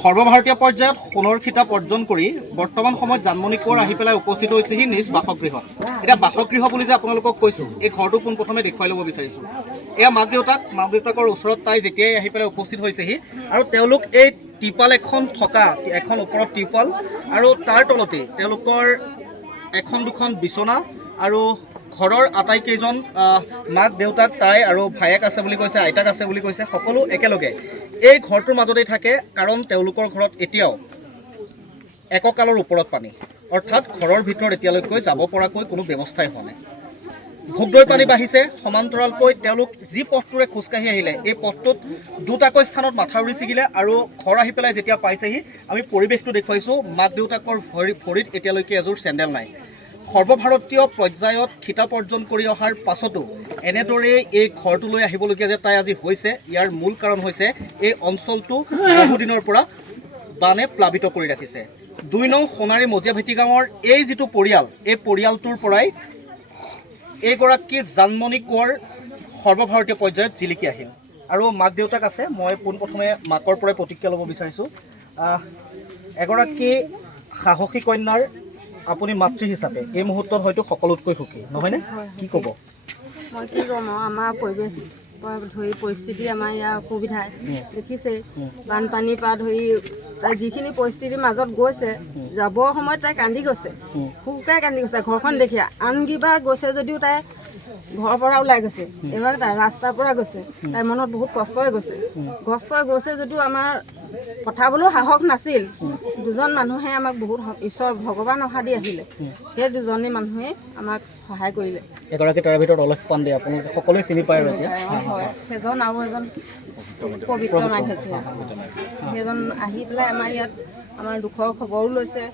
সৰ্বভাৰতীয় পৰ্যায়ত সোণৰ খিতাপ অৰ্জন কৰি বৰ্তমান সময়ত জানমণি কোঁৱৰ আহি পেলাই উপস্থিত হৈছেহি নিজ বাসগৃহত। এতিয়া বাসগৃহ বুলি যে আপোনালোকক কৈছোঁ, এই ঘৰটো পোনপ্ৰথমে দেখুৱাই ল'ব বিচাৰিছোঁ। এয়া মাক দেউতাকৰ ওচৰত তাই যেতিয়াই আহি পেলাই উপস্থিত হৈছেহি আৰু তেওঁলোক এই ত্ৰিপাল এখন থকা এখন ওপৰত ত্ৰিপাল আৰু তাৰ তলতেই তেওঁলোকৰ এখন দুখন বিচনা আৰু ঘৰৰ আটাইকেইজন মাক দেউতাক তাই আৰু ভায়েক আছে বুলি কৈছে, আইতাক আছে বুলি কৈছে, সকলো একেলগে এই ঘৰটোৰ মাজতেই থাকে। কাৰণ তেওঁলোকৰ ঘৰত এতিয়াও এককালৰ ওপৰত পানী, অৰ্থাৎ ঘৰৰ ভিতৰত এতিয়ালৈকে যাব পৰাকৈ কোনো ব্যৱস্থাই হোৱা নাই। ভোগদৈ পানী বাঢ়িছে। সমান্তৰালকৈ তেওঁলোক যি পথটোৰে খোজকাঢ়ি আহিলে এই পথটোত দুটাকৈ স্থানত মাথাউৰি ছিগিলে আৰু ঘৰ আহি পেলাই যেতিয়া পাইছেহি আমি পৰিৱেশটো দেখুৱাইছোঁ। মাক দেউতাকৰ ভৰিত এতিয়ালৈকে এযোৰ চেণ্ডেল নাই। সৰ্বভাৰতীয় পৰ্যায়ত খিতাপ অৰ্জন কৰি অহাৰ পাছতো এনেদৰে এই ঘৰটোলৈ আহিবলগীয়া যে তাই আজি হৈছে, ইয়াৰ মূল কাৰণ হৈছে এই অঞ্চলটো বহুদিনৰ পৰা বানে প্লাবিত কৰি ৰাখিছে। ২ নং সোণাৰী মজিয়া ভেটি গাঁৱৰ এই যিটো পৰিয়াল, এই পৰিয়ালটোৰ পৰাই এইগৰাকী জানমণি কোঁৱৰ সৰ্বভাৰতীয় পৰ্যায়ত জিলিকি আহিল। আৰু মাক দেউতাক আছে। মই পোনপ্ৰথমে মাকৰ পৰাই প্ৰতিক্ৰিয়া ল'ব বিচাৰিছোঁ। এগৰাকী সাহসী কন্যাৰ আপুনি মাতৃ হিচাপে এই মুহূৰ্তত হয়তো সকলোতকৈ সুখী, নহয়নে? কি ক'ব? মই কি ক'ম, আমাৰ পৰিৱেশ ধৰি পৰিস্থিতি আমাৰ ইয়াৰ অসুবিধাই দেখিছে। বানপানীৰ পৰা ধৰি তাই যিখিনি পৰিস্থিতিৰ মাজত গৈছে, যাবৰ সময়ত তাই কান্দি গৈছে, শুকাই কান্দি গৈছে ঘৰখন দেখি। আন কিবা গৈছে যদিও তাই ঘৰৰ পৰা ওলাই গৈছে, এইবাৰ তাই ৰাস্তাৰ পৰা গৈছে। তাইৰ মনত বহুত কষ্ট হৈ গৈছে যদিও আমাৰ পঠাবলৈও সাহস নাছিল। দুজন মানুহে আমাক বহুত ঈশ্বৰ ভগৱান অহা দি আহিলে, সেই দুজনী মানুহে আমাক সহায় কৰিলে। এগৰাকী তাৰ ভিতৰত অলপ পাণ্ডে আপোনালোকে সকলোৱে চিনি পায় আৰু এতিয়া। হয়, সেইজন আৰু এজন পবিত্ৰ মাধ্যম, সেইজন আহি পেলাই আমাৰ ইয়াত আমাৰ দুখৰ খবৰো লৈছে।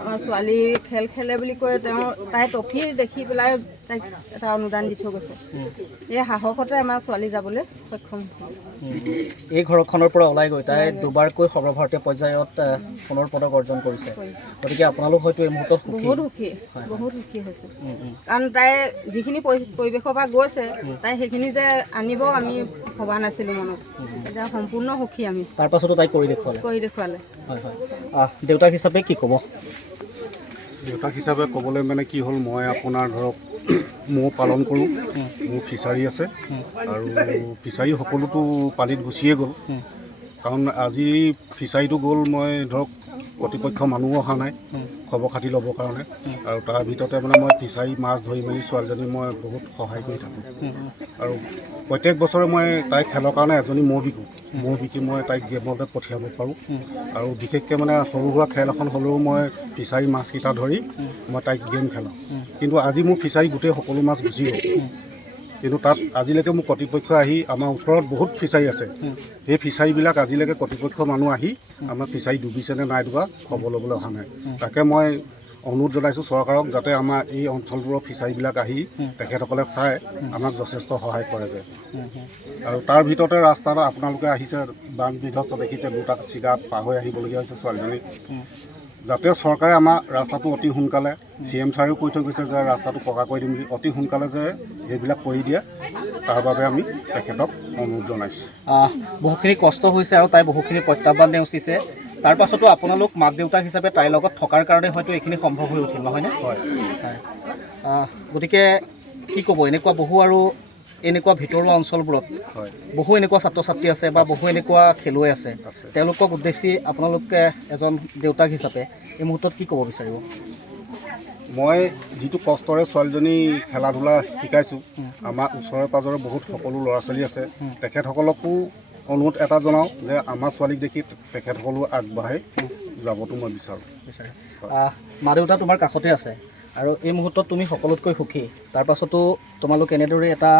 আমাৰ ছোৱালী খেল খেলে বুলি কৈ তাই ট্ৰফি দেখি পেলাই তাইক এটা অনুদান দি থৈ গৈছে। এই সাহসতে আমাৰ ছোৱালী যাবলৈ সক্ষম হৈছে। এই ঘৰখনৰ পৰা ওলাই গৈ তাই দুবাৰকৈ সৰ্বভাৰতীয় পৰ্যায়ত সোণৰ পদক অৰ্জন কৰিছে। গতিকে আপোনালোক হয়তো এই মুহূৰ্তত বহুত সুখী হৈছে। কাৰণ তাই যিখিনি পৰিৱেশৰ পৰা গৈছে, তাই সেইখিনি যে আনিব আমি ভবা নাছিলোঁ মনত। এতিয়া সম্পূৰ্ণ সুখী আমি। তাৰ পাছতো তাই কৰি দেখুৱালে। হয়। দেউতাক হিচাপে কি ক'ব? দেউতাক হিচাপে ক'বলৈ মানে কি হ'ল, মই আপোনাৰ ধৰক মৌ পালন কৰোঁ, মোৰ ফিচাৰী আছে আৰু ফিচাৰী সকলোতো পানীত গুচিয়ে গ'ল। কাৰণ আজি ফিচাৰীটো গ'ল, মই ধৰক কৰ্তৃপক্ষ মানুহো অহা নাই খবৰ খাতি ল'বৰ কাৰণে। আৰু তাৰ ভিতৰতে মানে মই ফিচাৰী মাছ ধৰি মেলি ছোৱালীজনী মই বহুত সহায় কৰি থাকোঁ। আৰু প্ৰত্যেক বছৰে মই তাইক খেলৰ কাৰণে এজনী মৌ বিকি মই তাইক গেমতে পঠিয়াব পাৰোঁ। আৰু বিশেষকৈ মানে সৰু সুৰা খেল এখন হ'লেও মই ফিচাৰী মাছকেইটা ধৰি মই তাইক গেম খেলাওঁ। কিন্তু আজি মোৰ ফিচাৰী গোটেই সকলো মাছ গুচি গ'ল। কিন্তু তাত আজিলৈকে মোৰ কৰ্তৃপক্ষ আহি, আমাৰ ওচৰত বহুত ফিচাৰী আছে, সেই ফিচাৰীবিলাক আজিলৈকে কৰ্তৃপক্ষ মানুহ আহি আমাৰ ফিচাৰী ডুবিছেনে নাই ডুবা খবৰ ল'বলৈ অহা নাই। তাকে মই অনুৰোধ জনাইছোঁ চৰকাৰক, যাতে আমাৰ এই অঞ্চলবোৰৰ ফিচাৰীবিলাক আহি তেখেতসকলে চাই আমাক যথেষ্ট সহায় কৰে যে। আৰু তাৰ ভিতৰতে ৰাস্তাত আপোনালোকে আহিছে, বান বিধ্বস্ত দেখিছে, দুটা চিগাত পাৰ হৈ আহিবলগীয়া হৈছে ছোৱালীজনী। যাতে চৰকাৰে আমাৰ ৰাস্তাটো অতি সোনকালে, CM ছাৰেও কৈ থৈ গৈছে যে ৰাস্তাটো পকা কৰি দিম বুলি, অতি সোনকালে যে সেইবিলাক কৰি দিয়ে, তাৰ বাবে আমি তেখেতক অনুৰোধ জনাইছোঁ। বহুখিনি কষ্ট হৈছে আৰু তাই বহুখিনি প্ৰত্যাহ্বান নেওচিছে। তাৰ পাছতো আপোনালোক মাক দেউতাক হিচাপে তাইৰ লগত থকাৰ কাৰণে হয়তো এইখিনি সম্ভৱ হৈ উঠিল, নহয়নে? হয়। গতিকে কি ক'ব, এনেকুৱা ভিতৰুৱা অঞ্চলবোৰত বহু এনেকুৱা ছাত্ৰ ছাত্ৰী আছে বা বহু এনেকুৱা খেলুৱৈ আছে, তেওঁলোকক উদ্দেশ্যি আপোনালোকে এজন দেউতাক হিচাপে এই মুহূৰ্তত কি ক'ব বিচাৰিব? মই যিটো কষ্টৰে ছোৱালীজনী খেলা ধূলা শিকাইছোঁ, আমাৰ ওচৰে পাঁজৰে বহুত সকলো ল'ৰা ছোৱালী আছে, তেখেতসকলকো অনুৰোধ এটা জনাওঁ যে আমাৰ ছোৱালীক দেখি তেখেতসকলো আগবাঢ়ি যাবতো মই বিচাৰোঁ। মা দেউতা তোমাৰ কাষতে আছে আৰু এই মুহূৰ্তত তুমি সকলোতকৈ সুখী। তাৰ পাছতো তোমালোক এনেদৰে এটা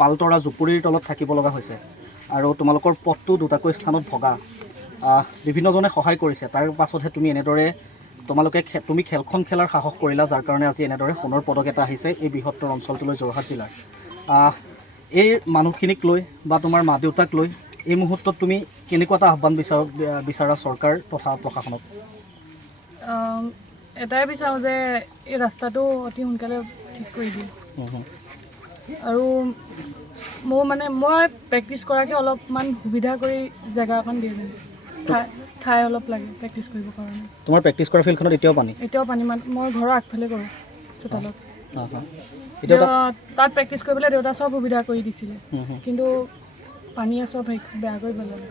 পালতৰা জুপুৰিৰ তলত থাকিব লগা হৈছে আৰু তোমালোকৰ পথটো দুটাকৈ স্থানত ভগা। বিভিন্নজনে সহায় কৰিছে, তাৰ পাছতহে তুমি এনেদৰে তুমি খেলখন খেলাৰ সাহস কৰিলা, যাৰ কাৰণে আজি এনেদৰে সোণৰ পদক এটা আহিছে এই বৃহত্তৰ অঞ্চলটোলৈ, যোৰহাট জিলাৰ। এই মানুহখিনিক লৈ বা তোমাৰ মা দেউতাক লৈ এই মুহূৰ্তত তুমি কেনেকুৱা এটা আহ্বান বিচাৰা চৰকাৰ তথা প্ৰশাসনক? এটাই বিচাৰোঁ যে এই ৰাস্তাটো অতি সোনকালে ঠিক কৰি দিয়ে। আৰু মই প্ৰেক্টিছ কৰাকৈ অলপমান সুবিধা কৰি জেগা এখন দিয়ে। ঠাই অলপ লাগে প্ৰেক্টিছ কৰিবৰ কাৰণে। তোমাৰ প্ৰেক্টিছ কৰা ফিল্ডখনত এতিয়াও পানী? এতিয়াও পানী, মই ঘৰৰ আগফালে কৰোঁ চোতালত। এতিয়া তাত প্ৰেক্টিছ কৰিবলৈ দেউতা চব সুবিধা কৰি দিছিলে, কিন্তু পানীয়ে চব বেয়া কৰি পেলালে।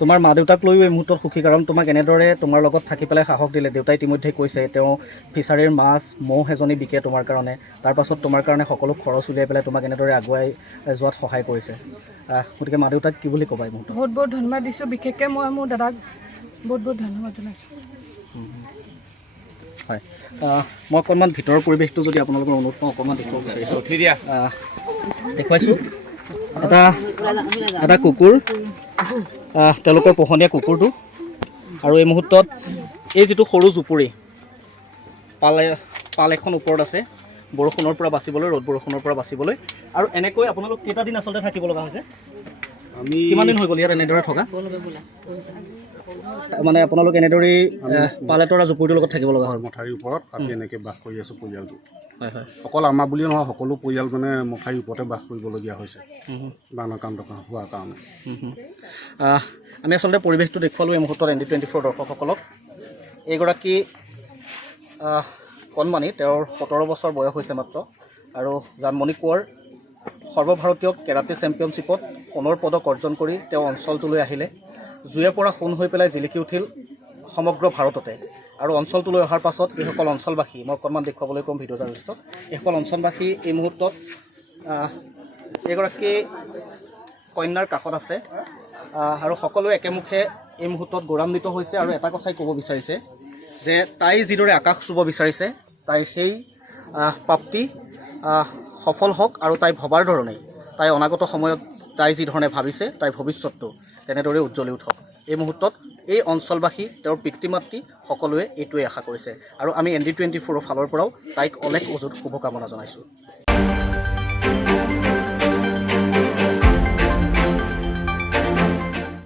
তোমাৰ মা দেউতাক লৈও এই মুহূৰ্তত সুখী, কাৰণ তোমাক এনেদৰে তোমাৰ লগত থাকি পেলাই সাহস দিলে। দেউতাই ইতিমধ্যে কৈছে তেওঁ ফিচাৰীৰ মাছ মৌ এজনী বিকে তোমাৰ কাৰণে, তাৰপাছত তোমাৰ কাৰণে সকলো খৰচ উলিয়াই পেলাই তোমাক এনেদৰে আগুৱাই যোৱাত সহায় কৰিছে। গতিকে মা দেউতাক কি বুলি ক'বা এই মুহূৰ্তত? বহুত বহুত ধন্যবাদ দিছোঁ, বিশেষকৈ মই মোৰ দাদাক বহুত বহুত ধন্যবাদ জনাইছোঁ। হয়, মই অকণমান ভিতৰৰ পৰিৱেশটো যদি আপোনালোকৰ অনুৰোধ পাওঁ অকণমান দেখুৱাব বিচাৰিছোঁ। দেখুৱাইছোঁ এটা কুকুৰ, তেওঁলোকৰ পোহনীয়া কুকুৰটো। আৰু এই মুহূৰ্তত এই যিটো সৰু জুপুৰি পাল এখন ওপৰত আছে বৰষুণৰ পৰা বাচিবলৈ, ৰ'দ বৰষুণৰ পৰা বাচিবলৈ। আৰু এনেকৈ আপোনালোক কেইটা দিন আচলতে থাকিব লগা হৈছে? আমি কিমান দিন হৈ গ'ল ইয়াত এনেদৰে থকা? মানে আপোনালোক এনেদৰেই পালেতৰা জুপুৰিটোৰ লগত থাকিব লগা হয়? মথাউৰিৰ ওপৰত আমি এনেকৈ বাস কৰি আছোঁ পৰিয়ালটো। হয় হয়। অকল আমাৰ বুলিয়ে নহয়, সকলো পৰিয়াল মানে মথাউৰিৰ ওপৰতে বাস কৰিবলগীয়া হৈছে বানকান্ত হোৱাৰ কাৰণে। আমি আচলতে পৰিৱেশটো দেখুৱালোঁ এই মুহূৰ্তত ND24 দৰ্শকসকলক। এইগৰাকী কণমানি, তেওঁৰ 17 বছৰ বয়স হৈছে মাত্ৰ, আৰু জানমণি কোঁৱৰ সৰ্বভাৰতীয় কেৰাটে চেম্পিয়নশ্বিপত সোণৰ পদক অৰ্জন কৰি তেওঁ অঞ্চলটোলৈ আহিলে। জুয়ে পৰা সোণ হৈ পেলাই জিলিকি উঠিল সমগ্ৰ ভাৰততে। আৰু অঞ্চলটোলৈ অহাৰ পাছত এইসকল অঞ্চলবাসী, মই অকণমান দেখুৱাবলৈ ক'ম ভিডিঅ' জাৰ্নেলিষ্টক, এইসকল অঞ্চলবাসী এই মুহূৰ্তত এইগৰাকী কন্যাৰ কাষত আছে, আৰু সকলোৱে একেমুখে এই মুহূৰ্তত গৌৰৱান্বিত হৈছে। আৰু এটা কথাই ক'ব বিচাৰিছে যে তাই যিদৰে আকাশ চুব বিচাৰিছে, তাইৰ সেই প্ৰাপ্তি সফল হওক, আৰু তাই ভবাৰ ধৰণেই তাই অনাগত সময়ত তাই যি ধৰণে ভাবিছে তাইৰ ভৱিষ্যতটো তেনেদৰে উজ্জ্বলি উঠক। এই মুহূৰ্তত এই অঞ্চলবাসী, তেওঁৰ পিতৃ মাতৃ সকলোৱে এইটোৱে আশা কৰিছে। আৰু আমি ND24 ফালৰ পৰাও তাইক অলেখ অযুত শুভকামনা জনাইছোঁ।